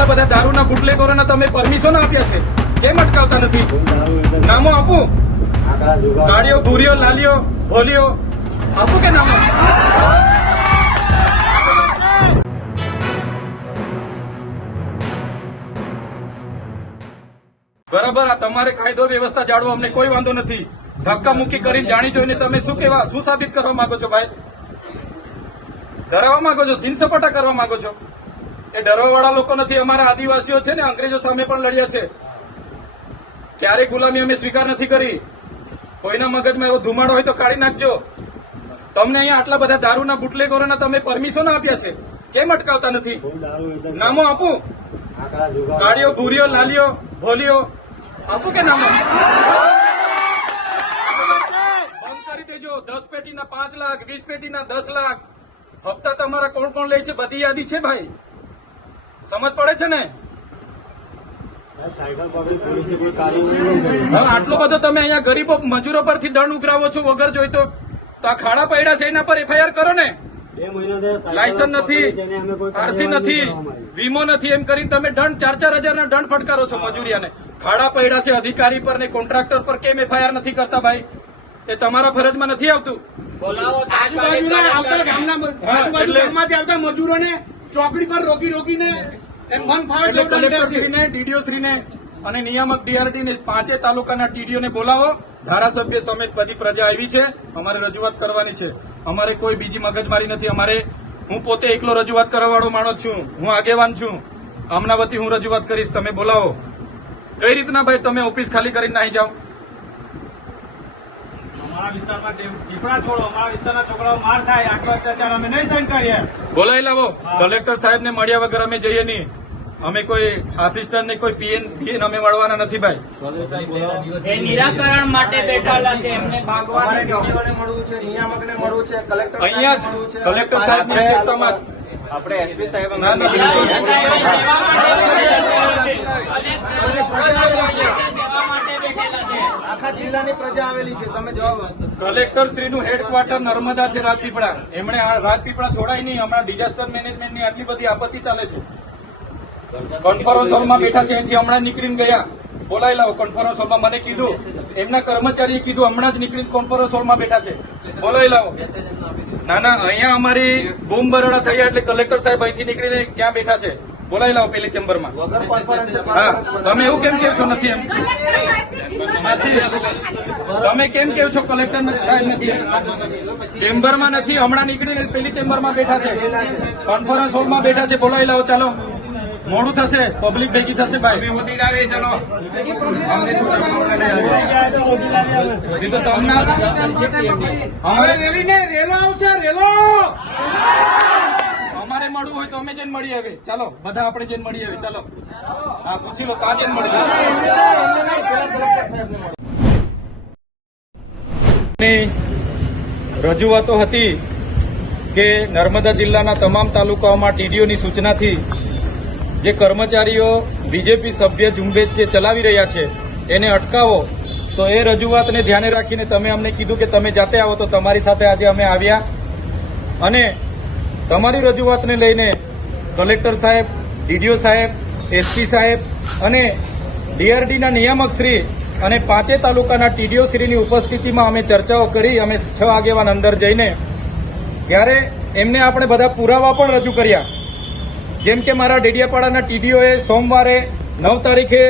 આટલા બધા દારૂના બુટલેગરોને તમે પરમિશન આપ્યા છે, કેમ અટકાવતા નથી? નામો આપું? ગાડીઓ, ભૂરીઓ, લાલીઓ, ભોલીઓ આપું કે નામો? બરાબર, આ તમારે કાયદો વ્યવસ્થા જાળવો, અમને કોઈ વાંધો નથી. ધક્કા મુક્કી કરીને જાણી જોઈને તમે શું સાબિત કરવા માંગો છો ભાઈ? ડરાવવા માંગો છો? સીન સપાટા કરવા માંગો છો? એ ડરવાવાળા લોકો નથી. અમારા આદિવાસીઓ છે ને, અંગ્રેજો સામે પણ લડ્યા છે. ક્યારેય ગુલામી અમે સ્વીકાર નથી કરી. કોઈના મગજમાં એવો ધુમાડો હોય તો કાઢી નાખજો. તમને અહીંયા આટલા બધા દારૂના બુટલેગરોને તમે પરમિશન આપ્યા છે, કેમ અટકાવતા નથી? નામો આપું? ગાડીઓ, ભૂરીઓ, લાલીઓ, ભોલીઓ આપું કે નામો? બંધ કરી દેજો. 10 પેટીના 5 લાખ, 20 પેટીના 10 લાખ હપ્તા તમારા કોણ કોણ લે છે બધી યાદી છે ભાઈ. સમજ પડે છે ને? આટલો બધો તમે અહીંયા ગરીબો મજૂરો પરથી દંડ ઉઘરાવો છો વગર જોઈતો. તો આ ખાડા પડ્યા છે એના પર એફઆઈઆર કરો ને. લાયસન્સ નથી, આરસી નથી, વીમો નથી, એમ કરીને તમે દંડ 4-4 હજારના દંડ ફટકારો છો મજૂરિયાને. ખાડા પડ્યા છે અધિકારી પર ને કોન્ટ્રાક્ટર પર, કેમ એફઆઈઆર નથી કરતા ભાઈ? એ તમારા ફરજમાં નથી આવતું. ગામમાંથી આવતા મજૂરોને ચોકડી પર રોકીને એમ મન ફાવે કલેક્ટરશ્રીને, ડીડીઓશ્રીને અને નિયામક ડીઆરડીને 5 તાલુકાના ટીડીઓને બોલાવો. ધારાસભ્ય સમેત બધી પ્રજા આવી છે. અમારે રજૂઆત કરવાની છે. અમારે કોઈ બીજી મગજમારી નથી. હું પોતે એકલો રજૂઆત કરવાવાળો માણસ છું. હું આગેવાન છું. આમના વતી હું રજૂઆત કરીશ. તમે બોલાવો. કઈ રીતના ભાઈ તમે ઓફિસ ખાલી કરીને નાહી જાઓ? અમારા વિસ્તારમાં ટીપણા છોડો, અમારા વિસ્તારના છોકરાઓ માર ખાય, આટલો અત્યાચાર અમે નહીં સહન કરીએ. બોલાવી લાવો. કલેક્ટર સાહેબને મળ્યા વગર અમે જઈએ નહીં. અમે કોઈ આસિસ્ટન્ટ ને કોઈ પીએન અમે મળવાના નથી ભાઈ. એ નિરાકરણ માટે બેઠેલા છે. એમને ભાગવાને મળવું છે, નિયામકને મળવું છે, કલેક્ટર અહીંયા જ કલેક્ટર સાહેબની અધ્યક્ષતામાં આપણે એસપી સાહેબ આખા જિલ્લાની પ્રજા આવેલી છે. તમે જવાબ કલેક્ટર શ્રીનું હેડક્વાર્ટર નર્મદા છે, રાજપીપળા. એમણે આ રાજપીપળા છોડાય નહીં. હમણાં ડિઝાસ્ટર મેનેજમેન્ટની આટલી બધી આપત્તિ ચાલે છે. કોન્ફરન્સ હોલમાં બેઠા છે, અહીંથી હમણાં નીકળીને ગયા. બોલાવી લાવો કોન્ફરન્સ હોલમાં. મને કીધું, એમના કર્મચારીએ કીધું હમણાં જ નીકળીને કોન્ફરન્સ હોલમાં બેઠા છે. બોલાવી લાવો. ના, અહીંયા અમારી બૂમ બરોડા થયા એટલે કલેક્ટર સાહેબ અહીંથી નીકળીને ક્યાં બેઠા છે? બોલાવી લાવો પેલી ચેમ્બરમાં. હા, તમે એવું કેમ કહો છો નથી એમ? તમે કેમ કહો છો કલેક્ટર સાહેબ નથી? ચેમ્બરમાં નથી, હમણાં નીકળીને પેલી ચેમ્બરમાં બેઠા છે, કોન્ફરન્સ હોલમાં બેઠા છે. બોલાવી લાવો. ચાલો, મોડું થશે, પબ્લિક ભેગી થશે ભાઈ. હોતી લાવે. ચલો, અમારે મળવું હોય તો અમે જઈને મળી આવે. ચાલો, બધા આપણે જઈને મળી આવે. ચાલો, હા, પૂછી લો. ત્યાં જઈને મળી રજૂઆતો હતી કે નર્મદા જિલ્લાના તમામ તાલુકાઓમાં ટીડીઓની સૂચનાથી જે કર્મચારીઓ બીજેપી સભ્ય ઝુંબેશ જે ચલાવી રહ્યા છે એને અટકાવો. તો એ રજૂઆતને ધ્યાને રાખીને તમે અમને કીધું કે તમે જાતે આવો. તો તમારી સાથે આજે અમે આવ્યા અને તમારી રજૂઆતને લઈને કલેક્ટર સાહેબ, ડીડીઓ સાહેબ, એસપી સાહેબ અને ડીઆરડીના નિયામક શ્રી અને 5 તાલુકાના ટીડીઓ શ્રીની ઉપસ્થિતિમાં અમે ચર્ચાઓ કરી. અમે 6 આગેવાન અંદર જઈને ત્યારે એમને આપણે બધા પુરાવા પણ રજૂ કર્યા. જેમ કે મારા ડેડિયાપાડાના ટીડીઓએ સોમવારે 9 તારીખે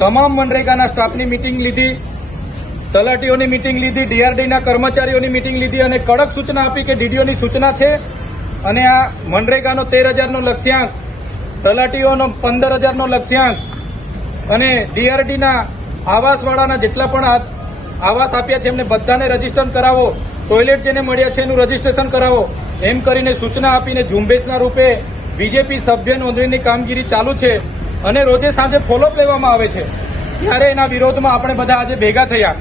તમામ મનરેગાના સ્ટાફની મિટિંગ લીધી, તલાટીઓની મિટિંગ લીધી, ડીઆરડીના કર્મચારીઓની મિટિંગ લીધી અને કડક સૂચના આપી કે ડીડીઓની સૂચના છે અને આ મનરેગાનો 13,000નો લક્ષ્યાંક, તલાટીઓનો 15,000નો લક્ષ્યાંક અને ડીઆરડીના આવાસવાળાના જેટલા પણ આવાસ આપ્યા છે એમને બધાને રજીસ્ટર કરાવો. ટોયલેટ જેને મળ્યા છે એનું રજીસ્ટ્રેશન કરાવો. એમ કરીને સૂચના આપીને ઝુંબેશના રૂપે બીજેપી સભ્ય નોંધણીની કામગીરી ચાલુ છે અને રોજે સાંજે ફોલોઅપ લેવામાં આવે છે. ત્યારે એના વિરોધમાં આપણે બધા આજે ભેગા થયા.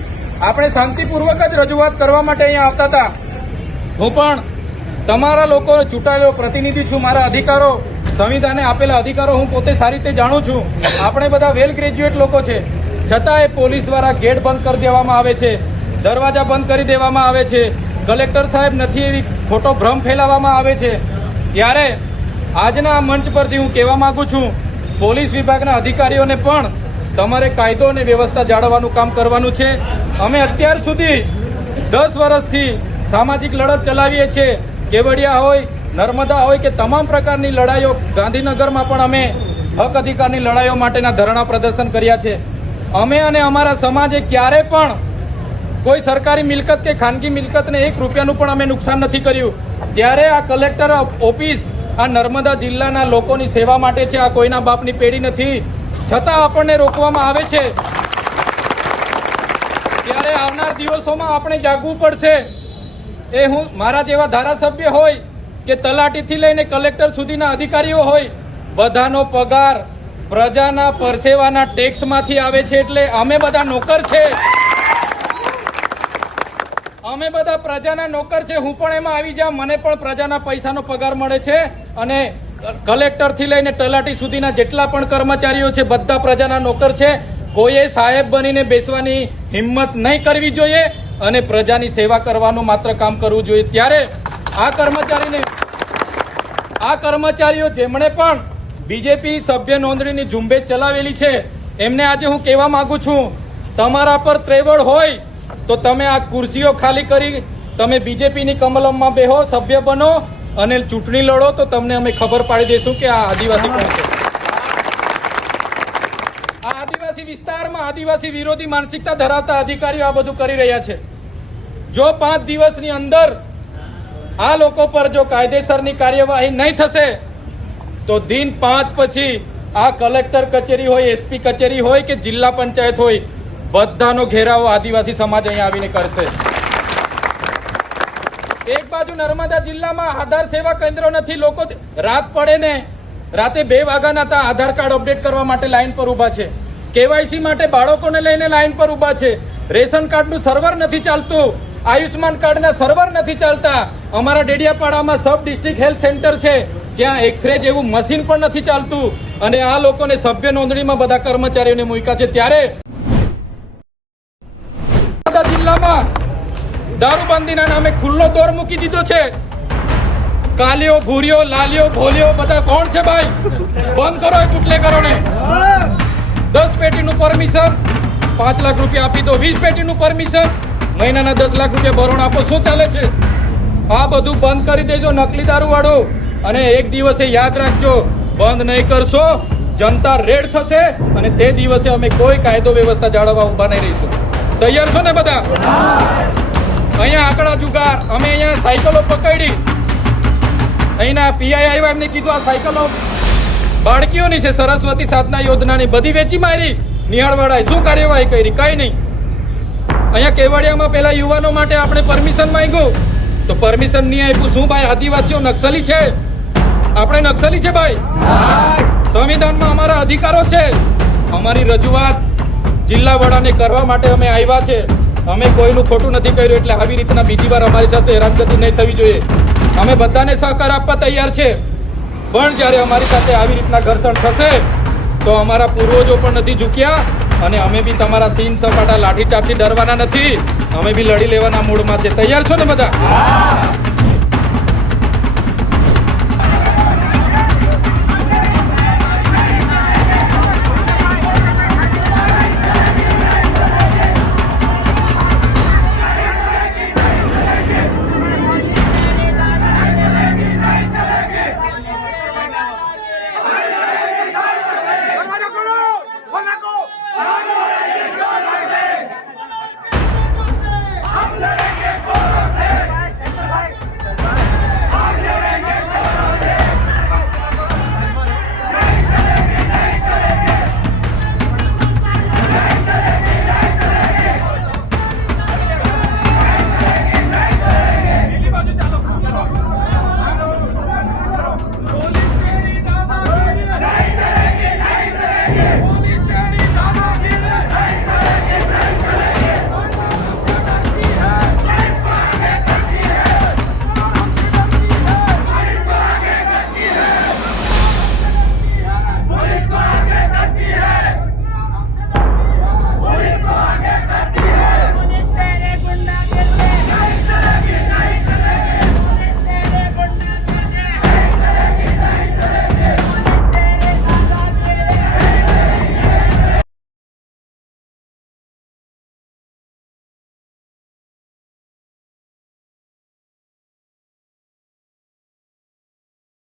આપણે શાંતિપૂર્વક જ રજૂઆત કરવા માટે અહીંયા આવતા હતા. હું પણ તમારા લોકો ચૂંટાયેલો પ્રતિનિધિ છું. મારા અધિકારો, સંવિધાને આપેલા અધિકારો હું પોતે સારી રીતે જાણું છું. આપણે બધા વેલ ગ્રેજ્યુએટ લોકો છે, છતાંય પોલીસ દ્વારા ગેટ બંધ કરી દેવામાં આવે છે, દરવાજા બંધ કરી દેવામાં આવે છે, કલેક્ટર સાહેબ નથી એવી ખોટો ભ્રમ ફેલાવવામાં આવે છે. ત્યારે આજના મંચ પરથી હું કહેવા માંગુ છું પોલીસ વિભાગના અધિકારીઓને પણ તમારે કાયદો અને વ્યવસ્થા જાળવવાનું કામ કરવાનું છે. અમે અત્યાર સુધી 10 વર્ષથી સામાજિક લડત ચલાવીએ છીએ. કેવડિયા હોય, નર્મદા હોય કે તમામ પ્રકારની લડાઈઓ, ગાંધીનગરમાં પણ અમે હક અધિકારની લડાઈઓ માટેના ધરણા પ્રદર્શન કર્યા છે. અમે અને અમારા સમાજે ક્યારે પણ કોઈ સરકારી મિલકત કે ખાનગી મિલકતને 1 રૂપિયાનું પણ અમે નુકસાન નથી કર્યું. ત્યારે આ કલેક્ટર ઓફિસ આ નર્મદા જિલ્લાના લોકોની સેવા માટે છે. આ કોઈના બાપની પેઢી નથી, છતાં આપણને રોકવામાં આવે છે. ત્યારે આવનાર દિવસોમાં આપણે જાગવું પડશે. એ હું મારા જેવા ધારાસભ્ય હોય કે તલાટીથી લઈને કલેક્ટર સુધીના અધિકારીઓ હોય, બધાનો પગાર પ્રજાના પરસેવાના ટેક્સમાંથી આવે છે. એટલે અમે બધા નોકર છે, અમે બધા પ્રજાના નોકર છે. હું પણ એમાં આવી જાઉં, મને પણ પ્રજાના પૈસાનો પગાર મળે છે. અને કલેક્ટરથી લઈને તલાટી સુધીના જેટલા પણ કર્મચારીઓ છે બધા પ્રજાના નોકર છે. કોઈએ સાહેબ બનીને બેસવાની હિંમત નહીં કરવી જોઈએ અને પ્રજાની સેવા કરવાનું માત્ર કામ કરવું જોઈએ. ત્યારે આ કર્મચારીઓ જેમણે પણ બીજેપી સભ્ય નોંધણીની ઝુંબેશ ચલાવેલી છે એમને આજે હું કહેવા માંગુ છું, તમારા પર ત્રેવડ હોય તો તમે આ ખુરશીઓ ખાલી કરી તમે બીજેપીની કમલમમાં બેહો, સભ્ય બનો અને ચૂંટણી લડો, તો તમને અમે ખબર પાડી દઈશું કે આ આદિવાસી કોણ છે. આ આદિવાસી વિસ્તારમાં આદિવાસી વિરોધી માનસિકતા ધરાવતા અધિકારીઓ આ બધું કરી રહ્યા છે. જો 5 દિવસની અંદર આ લોકો પર જો કાયદેસરની કાર્યવાહી નહીં થશે તો દિન 5 પછી આ કલેક્ટર કચેરી હોય, એસપી કચેરી હોય કે જિલ્લા પંચાયત હોય, બધાનો ઘેરાવો આદિવાસી સમાજ અહીંયા આવીને કરશે. એક બાજુ નર્મદા જિલ્લામાં આધાર સેવા કેન્દ્રો નથી. લોકો રાત પડે ને રાતે 2 વાગ્યાના હતા આધાર કાર્ડ અપડેટ કરવા માટે લાઈન પર ઉભા છે. કેવાયસી માટે બાળકોને લઈને લાઈન પર ઉભા છે. રેશન કાર્ડનું સર્વર નથી ચાલતું, આયુષ્માન કાર્ડના સર્વર નથી ચાલતા. અમારા ડેડિયાપાડામાં સબ ડિસ્ટ્રિક્ટ હેલ્થ સેન્ટર છે, ત્યાં એક્સરે જેવું મશીન પણ નથી ચાલતું. અને આ લોકોને સભ્ય નોંધણીમાં બધા કર્મચારીઓને મૂક્યા છે. ત્યારે જિલ્લામાં દારૂબંધીના નામે ખુલ્લો દોર મૂકી દીધો છે. કાલિયો, ભૂરિયો, લાલિયો, ભોલિયો બધા કોણ છે ભાઈ? બંધ કરો એ બુટલેગરોને. 10 પેટીનું પરમિશન 5 લાખ રૂપિયા આપી દો, 20 પેટીનું પરમિશન મહિનાના 10 લાખ રૂપિયા ભરણ આપો. શું ચાલે છે? આ બધું બંધ કરી દેજો, નકલી દારૂ વાળો. અને એક દિવસે યાદ રાખજો, બંધ નહીં કરશો જનતા રેડ થશે અને તે દિવસે અમે કોઈ કાયદો વ્યવસ્થા જાળવવા ઉભા નહીં રહીશું. તૈયાર છો ને બધા? અહીંયા આંકડા જુગાર, અમે અહીંયા સાયકલો પકડી, અહીંના પીઆઈ આવ્યા, એમને કીધું આ સાયકલો બાળકીઓની છે, સરસ્વતી સાધના યોજનાની, બધી વેચી મારી. નિહાળવાળાએ શું કાર્યવાહી કરી? કઈ નહીં. અહીંયા કેવડિયામાં પેલા યુવાનો માટે આપણે પરમિશન માંગ્યું તો પરમિશન નહીં આપ્યું. શું ભાઈ આદિવાસીઓ નક્સલી છે? આપણે નક્સલી છે ભાઈ? સંવિધાનમાં અમારા અધિકારો છે. અમારી રજૂઆત જિલ્લા વડાને કરવા માટે અમે આવ્યા છે. અમે કોઈનું ખોટું નથી કર્યું, એટલે આવી રીતના બીજી વાર અમારી સાથે હેરાનગતિ નહીં થવી જોઈએ. અમે બધાને સહકાર આપવા તૈયાર છે, પણ જ્યારે અમારી સાથે આવી રીતના ઘર્ષણ થશે તો અમારા પૂર્વજો પણ નથી ઝૂક્યા અને અમે બી તમારા સીન સપાટા લાઠીચાર્જથી ડરવાના નથી. અમે બી લડી લેવાના મૂડમાં છે. તૈયાર છો ને બધા?